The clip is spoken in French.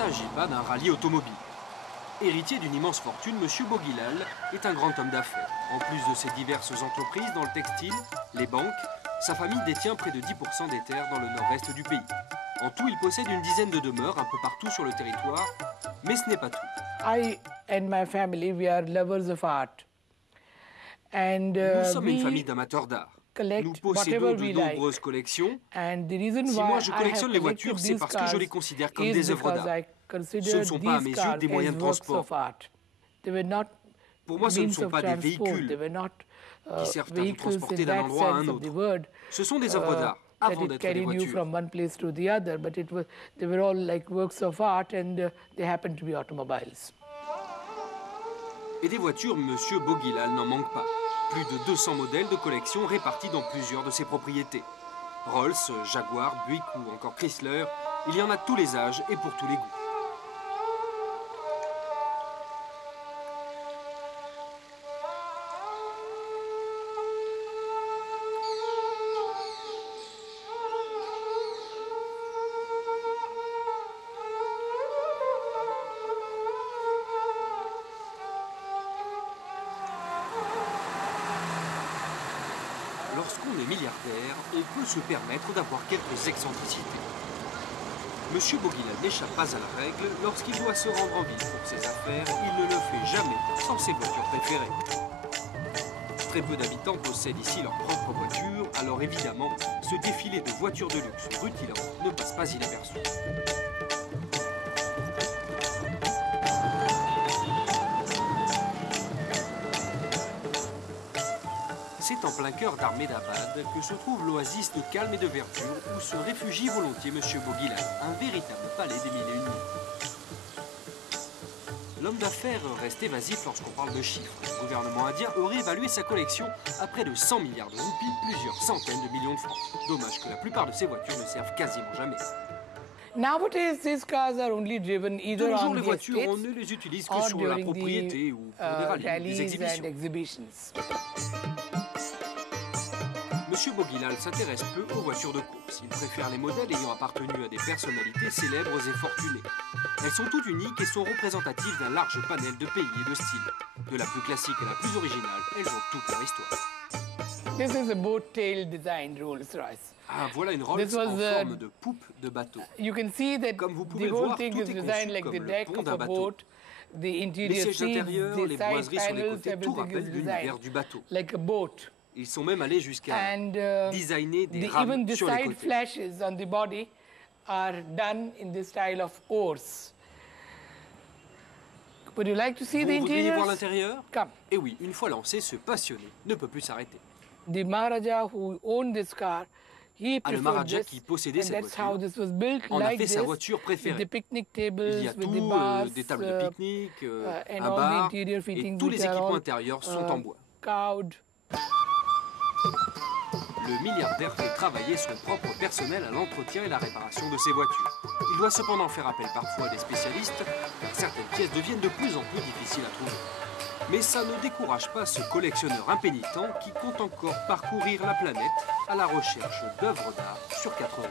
s'agit pas d'un rallye automobile. Héritier d'une immense fortune, M. Bouguilal est un grand homme d'affaires. En plus de ses diverses entreprises dans le textile, les banques, sa famille détient près de 10% des terres dans le nord-est du pays. En tout, il possède une dizaine de demeures un peu partout sur le territoire, mais ce n'est pas tout. I and my family, we are lovers of art. And, nous sommes une famille d'amateurs d'art. Nous possédons de nombreuses collections. Si moi je collectionne les voitures, c'est parce que je les considère comme des œuvres d'art. Ce ne sont pas à mes yeux des moyens de transport. Pour moi, ce ne sont pas des véhicules qui servent à vous transporter d'un endroit à un autre. Ce sont des œuvres d'art avant d'être des voitures. Et des voitures, M. Bouguilal n'en manque pas. Plus de 200 modèles de collection répartis dans plusieurs de ses propriétés. Rolls, Jaguar, Buick ou encore Chrysler, il y en a de tous les âges et pour tous les goûts. Lorsqu'on est milliardaire, on peut se permettre d'avoir quelques excentricités. Monsieur Bouguilal n'échappe pas à la règle. Lorsqu'il doit se rendre en ville pour ses affaires, il ne le fait jamais sans ses voitures préférées. Très peu d'habitants possèdent ici leur propre voiture, alors évidemment, ce défilé de voitures de luxe rutilantes ne passe pas inaperçu. C'est en plein cœur d'Ahmedabad que se trouve l'oasis de calme et de verdure où se réfugie volontiers M. Bouguilal, un véritable palais des mille et une nuits. L'homme d'affaires reste évasif lorsqu'on parle de chiffres. Le gouvernement indien aurait évalué sa collection à près de 100 milliards de roupies, plusieurs centaines de millions de francs. Dommage que la plupart de ces voitures ne servent quasiment jamais. Nowadays, these cars are only driven either de nos jours, on les the voitures, on estates ne les utilise que or sur la during propriété ou pour des rallyes, des exhibitions. Monsieur Bouguilal s'intéresse peu aux voitures de course. Il préfère les modèles ayant appartenu à des personnalités célèbres et fortunées. Elles sont toutes uniques et sont représentatives d'un large panel de pays et de styles. De la plus classique à la plus originale, elles ont toute leur histoire. This is a boat-tail designed Rolls-Royce. Ah, voilà une Rolls en forme de poupe de bateau. You can see that comme vous pouvez the whole voir, thing tout is est designed conçu like comme the le deck pont of d'un a bateau. boat. The Les interior sièges seats, intérieurs, the les side boiseries sur les panels, côtés, tout everything rappelle is l'univers designed du bateau. like a boat. Ils sont même allés jusqu'à designer des Even rames the sur les side côtés. flashes on the body are done in the style of oars. Would you like to see the Vous voudriez voir interiors? l'intérieur? Come. Et oui, une fois lancé, ce passionné ne peut plus s'arrêter. The Maharaja who owned this car, he Le preferred Maharaja this, qui possédait and cette that's how voiture this was built en a like fait sa this, voiture with préférée. the picnic Il tables, y a with the tout, bars, des tables de pique-nique, and un all the bar, interior et fittings tous which les are équipements all, intérieurs sont en bois. Cowed. Le milliardaire fait travailler son propre personnel à l'entretien et la réparation de ses voitures. Il doit cependant faire appel parfois à des spécialistes, car certaines pièces deviennent de plus en plus difficiles à trouver. Mais ça ne décourage pas ce collectionneur impénitent qui compte encore parcourir la planète à la recherche d'œuvres d'art sur 4 roues.